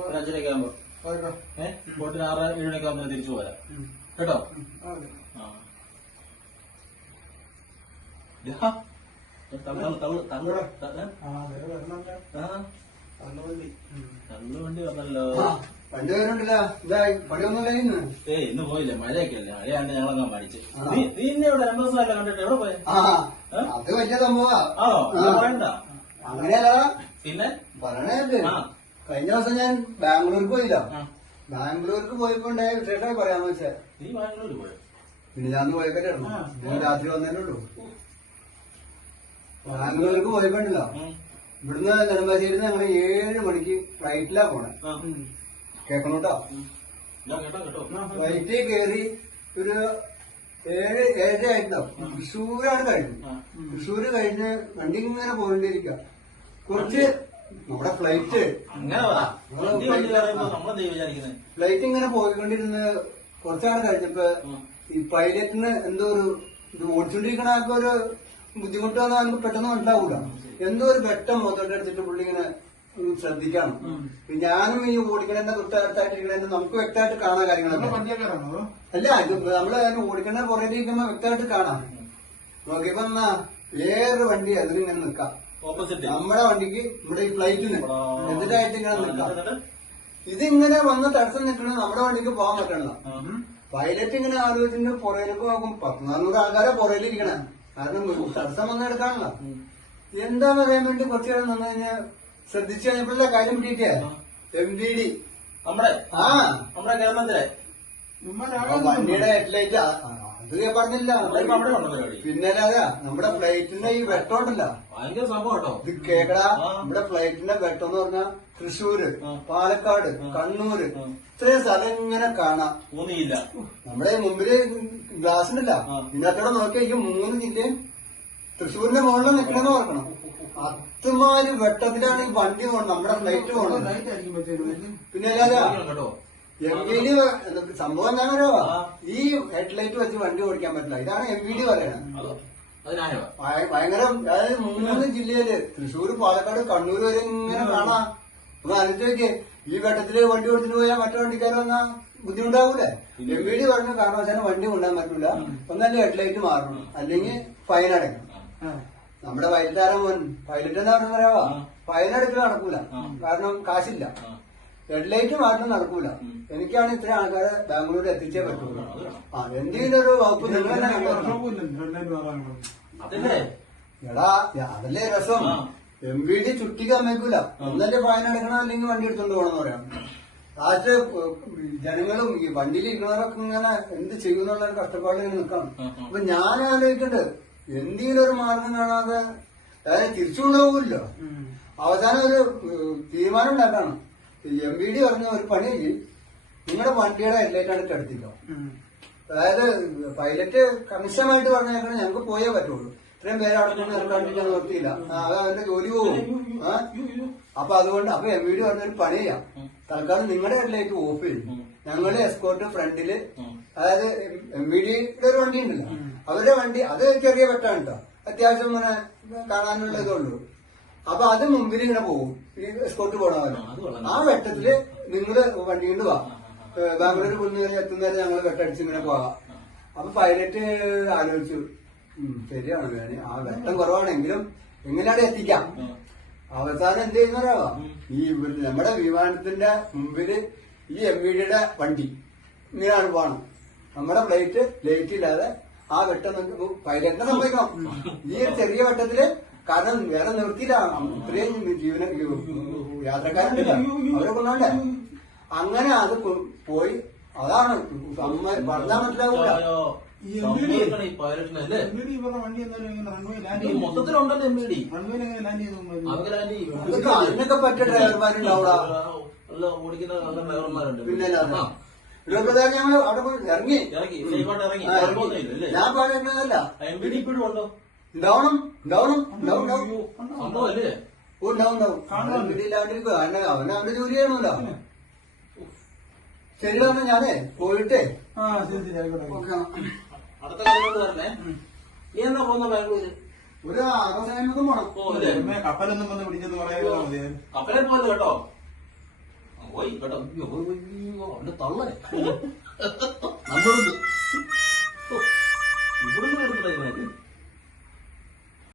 ഒരു അഞ്ചരയൊക്കെ ആകുമ്പോ. ഏഹ് ബോട്ടിന് ആറ് ഏഴ് മണിയൊക്കെ ആകുമ്പോൾ തിരിച്ചു പോരാ. കേട്ടോ? ഏ? വന്നല്ലോ. ഇതായി പണിയൊന്നുമില്ല ഇന്ന്. പോയില്ലേ? മഴയൊക്കെ അല്ലേ? മഴയാണ്ട് ഞങ്ങളങ്ങ് മടിച്ച്. നീ നീ ഇന്നെ ഇവിടെ രണ്ടു ദിവസമല്ല കണ്ടിട്ട് എവിടെ പോയ? അത് വലിയ സംഭവമാ. ആണോ. പറയണ്ട അങ്ങനെയല്ല പിന്നെ? പറയണല്ലേ ആ. കഴിഞ്ഞ ദിവസം ഞാൻ ബാംഗ്ലൂർക്ക് പോയില്ല. ബാംഗ്ലൂർക്ക് പോയപ്പോ ഉണ്ടായ വിശേഷമായി പറയാന്ന് വെച്ചാ. നീ ബാംഗ്ലൂർ പോയോ? പിന്നെ ഞാൻ രാത്രി വന്നേ ഉള്ളൂ. ബാംഗ്ലൂർക്ക് പോയപ്പോണ്ടല്ലോ. ഇവിടുന്ന് നെടുമ്പാശ്ശേരിന്ന് ഞങ്ങൾ ഏഴ് മണിക്ക് ഫ്ലൈറ്റിലാ പോണേ. കേക്കണം കേക്കണോട്ടോ ഫ്ലൈറ്റിൽ കയറി ഒരു ഏഴ് ഏഴര ആയിട്ടുണ്ടാവും. തൃശ്ശൂരാണ് കഴിഞ്ഞു. തൃശ്ശൂര് കഴിഞ്ഞ് വണ്ടി ഇങ്ങനെ പോയിക്കൊണ്ടിരിക്കുക കുറച്ച് നമ്മുടെ ഫ്ലൈറ്റ് അങ്ങനെ പറ വണ്ടി വണ്ടി പറയുമ്പോ നമ്മളെന്താ വിചാരിക്കുന്നത് ഫ്ലൈറ്റ് ഇങ്ങനെ പോയിക്കൊണ്ടിരുന്ന് കുറച്ചാൾ കഴിഞ്ഞപ്പോ. ഈ പൈലറ്റിന് എന്തോ ഒരു ഇത് ഓടിച്ചോണ്ടിരിക്കണ ആൾക്ക് ഒരു ബുദ്ധിമുട്ട് വന്നാൽ നമുക്ക് പെട്ടെന്ന് മനസ്സിലാവൂല എന്തോ ഒരു വെട്ടം മുതലോട്ട് എടുത്തിട്ട് പുള്ളി ഇങ്ങനെ ഒന്ന് ശ്രദ്ധിക്കണം. ഞാനും ഈ ഓടിക്കണേന്റെ തൊട്ടടുത്തായിട്ടിരിക്കണേന്റെ നമുക്ക് വ്യക്തമായിട്ട് കാണാൻ കാര്യങ്ങളൊക്കെ. അല്ല ഇത് നമ്മൾ ഓടിക്കണ പുറകിലിരിക്കുമ്പോ വ്യക്തമായിട്ട് കാണാം. നോക്കിയപ്പോ എന്നാ വേറൊരു വണ്ടി അതിലിങ്ങനെ നിക്കാം ഓപ്പോസിറ്റ് നമ്മുടെ വണ്ടിക്ക് ഇവിടെ ഈ ഫ്ലൈറ്റിന് എതിരായിട്ട് ഇങ്ങനെ നിൽക്കാം? ഇതിങ്ങനെ വന്ന് തടസ്സം നിൽക്കണ നമ്മുടെ വണ്ടിക്ക് പോകാൻ പറ്റണ പൈലറ്റ് ഇങ്ങനെ ആലോചിച്ചിട്ട് പുറയിലേക്ക് നോക്കും. പത്ത് നാനൂറ് ആൾക്കാരെ പുറയിലിരിക്കണ കാരണം തടസ്സം വന്ന് എടുക്കാനുള്ള. എന്താ പറയാൻ വേണ്ടി കുറച്ചു നേരം നിന്ന് കഴിഞ്ഞാൽ ശ്രദ്ധിച്ചു കഴിഞ്ഞപ്പോഴല്ലേ കാര്യം പിടിയിട്ടേ എം ഡി ഡി നമ്മുടെ? ആ. നമ്മുടെ കേരളത്തിലെ? വണ്ടിയുടെ ഹെഡ്ലൈറ്റ് അത് ഞാൻ പറഞ്ഞില്ല നമ്മുടെ ഫ്ലൈറ്റിന്റെ ഈ വെട്ടമുണ്ടല്ല ഭയങ്കര സംഭവം കേട്ടോ ഇത് കേക്കടാ. നമ്മുടെ ഫ്ലൈറ്റിന്റെ വെട്ടം എന്ന് പറഞ്ഞാൽ തൃശ്ശൂര് പാലക്കാട്. കണ്ണൂര്. ഇത്രയും സ്ഥലം ഇങ്ങനെ കാണാം നമ്മുടെ മുമ്പിൽ ഗ്ലാസ് ഉണ്ടല്ല ഇന്നത്തോടെ ഇതിനകത്തോടെ നോക്കിയാൽ ഈ മൂന്ന് ജില്ലയും തൃശ്ശൂരിന്റെ മുകളിൽ നിൽക്കണമെന്ന് ഓർക്കണം അത്തുമാര് വെട്ടത്തിലാണ് ഈ വണ്ടി പോകണം നമ്മുടെ ഫ്ലൈറ്റ് പോകണം ലൈറ്റ് ആയിരിക്കും പറ്റിയത് പിന്നെ അല്ലാതെ എം വി ഡി സംഭവം എന്താണെന്നോ ആ. ഈ ഹെഡ്ലൈറ്റ് വെച്ച് വണ്ടി ഓടിക്കാൻ പറ്റില്ല. ഇതാണ് എം വി ഡി ഭയ- ഭയങ്കര അതായത് മൂന്ന് ജില്ലയിൽ തൃശ്ശൂർ പാലക്കാട് കണ്ണൂർ വരെ ഇങ്ങനെ കാണാ. ഒന്ന് ആലോചിച്ച് നോക്കിയേ. ഈ വെട്ടത്തിൽ വണ്ടി ഓടിച്ചിട്ട് പോയാൽ മറ്റേ വണ്ടിക്കാരാ ബുദ്ധിമുട്ടാവൂലേ? എം വി ഡി പറഞ്ഞ കാരണവശാലും വണ്ടി കൊണ്ടാൻ പറ്റില്ല ഒന്നല്ലേ ഹെഡ്ലൈറ്റ് മാറണം. അല്ലെങ്കിൽ ഫൈൻ അടയ്ക്കണം. നമ്മുടെ നമ്മുടെ ആരാ മോൻ? പൈലറ്റ് എന്താ പറഞ്ഞാൽ പറയാവാ ആ. ഫൈൻ അടയ്ക്കൽ നടക്കൂല. കാരണം കാശില്ല. ആ. ഹെഡ്ലൈറ്റ് മാത്രം നടക്കൂല. എനിക്കാണ് ഇത്രയും ആൾക്കാരെ ബാംഗ്ലൂർ എത്തിച്ചേ പറ്റുള്ളൂ. ആ എന്തെങ്കിലും ഒരു വകുപ്പ് നിങ്ങൾ തന്നെ ലൈറ്റ് എടാ അതല്ലേ രസം. എം ബി ഡി ചുറ്റിക്ക് അമ്മയ്ക്കൂല. ഒന്നല്ലേ ഫൈൻ അടക്കണം അല്ലെങ്കിൽ വണ്ടി എടുത്തോണ്ട് പോകണമെന്ന് പറയാം. ലാസ്റ്റ് ജനങ്ങളും ഈ വണ്ടിയിൽ ഇരിക്കുന്നവരൊക്കെ ഇങ്ങനെ എന്ത് ചെയ്യുന്നുള്ള കഷ്ടപ്പാട് കഷ്ടപ്പാടിൽ നിൽക്കണം. അപ്പൊ ഞാൻ ആലോചിക്കണ്ട് എന്തെങ്കിലും ഒരു മാർഗം കാണാതെ അതായത് തിരിച്ചു കൊണ്ടുപോകില്ല ഉം. അവസാനം ഒരു തീരുമാനം ഉണ്ടാക്കണം. എം വി ഡി പറഞ്ഞ ഒരു പണി നിങ്ങളുടെ വണ്ടിയുടെ ഹെഡ്ലൈറ്റ് ആണ് എടുത്തില്ലോ അതായത് പൈലറ്റ് കണിശമായിട്ട് പറഞ്ഞേക്കണം ഞങ്ങൾക്ക് പോയേ പറ്റുള്ളൂ. ഇത്രയും പേര് അവിടെ നിന്ന് ഇറക്കാണ്ടിരിക്കാൻ നിർത്തിയില്ല അത് അവരുടെ ജോലി പോകും. അപ്പൊ അതുകൊണ്ട് അപ്പൊ എം വി ഡി പറഞ്ഞൊരു പണിയാ. ചെയ്യാം തൽക്കാലം നിങ്ങളുടെ ഹെഡ്ലൈറ്റ് ഓഫ് ചെയ്യും ഞങ്ങൾ ഞങ്ങളുടെ എസ്കോർട്ട് ഫ്രണ്ടിൽ അതായത് എം വി ഡിയുടെ ഒരു വണ്ടി ഉണ്ടല്ലോ അവരുടെ വണ്ടി അത് ചെറിയ പെട്ടാണ് കേട്ടോ അത്യാവശ്യം ഇങ്ങനെ കാണാനുള്ളതേ ഇതുള്ളൂ അപ്പൊ അത് മുമ്പിൽ ഇങ്ങനെ പോകും ഈ സ്കോട്ട് പോലെ. ആ, വെട്ടത്തിൽ നിങ്ങൾ വണ്ടി കൊണ്ട് വാ. ബാംഗ്ലൂർ കുഞ്ഞുവരെ എത്തുന്നവരെ ഞങ്ങൾ വെട്ടടിച്ച് ഇങ്ങനെ പോവാ. അപ്പൊ പൈലറ്റ് ആലോചിച്ചു ശരിയാണ് വേണേ ആ വെട്ടം കുറവാണെങ്കിലും എങ്ങനെയാണ് എത്തിക്കാം. അവസാനം എന്ത് ചെയ്യുന്നവരാവാ ഈ നമ്മുടെ വിമാനത്തിന്റെ മുമ്പിൽ ഈ എം വി ഡിയുടെ വണ്ടി ഇങ്ങനെയാണ് പോകണം നമ്മുടെ ഫ്ലൈറ്റ് ലേറ്റ് ഇല്ലാതെ ആ വെട്ടം പൈലറ്റിനെ സംഭവിക്കണം. ഈ ചെറിയ വെട്ടത്തിൽ കാരണം വേറെ നിർത്തിയില്ല. ഇത്രയും ജീവന യാത്രക്കാരുണ്ടല്ല അവരെ കൊണ്ടോണ്ടേ അങ്ങനെ അത് പോയി. അതാണ്. പറഞ്ഞാൽ മനസ്സിലാവൂല. അതിനൊക്കെ പറ്റിയ ഡ്രൈവർമാരുണ്ടാവൂടാ ഓടിക്കുന്ന ഡ്രൈവർമാരുണ്ട് പിന്നെ ആ. ഇരുപത്തി ഞങ്ങൾ അവിടെ പോയി ഇറങ്ങി. ഇറങ്ങി. ഞാൻ പറയുന്നതല്ല എം ബി ഡി ഇപ്പോഴും ഉണ്ടോ? ഉണ്ടാവണം ഉണ്ടാവണം ഉണ്ടാവും ഉണ്ടാവും സംഭവം ഓ, ഉണ്ടാവും ഉണ്ടാവും. വീട്ടിലാണ്ടിരിക്കുക കാരണം അവന് അവന്റെ ജോലി ചെയ്യണമല്ലോ ശരിയാണ് ഞാനേ പോയിട്ടേ. അടുത്ത കാര്യം വരണേ. നീ എന്നാ പോകുന്ന ബാംഗ്ലൂര്? ഒരു ഓ അല്ലേ കപ്പലൊന്നും വന്ന് പിടിച്ചെന്ന് പറയാതെ മതി കപ്പലെ പോലെ കേട്ടോ? പോയി കേട്ടോ. തള്ളേ നമ്മളത്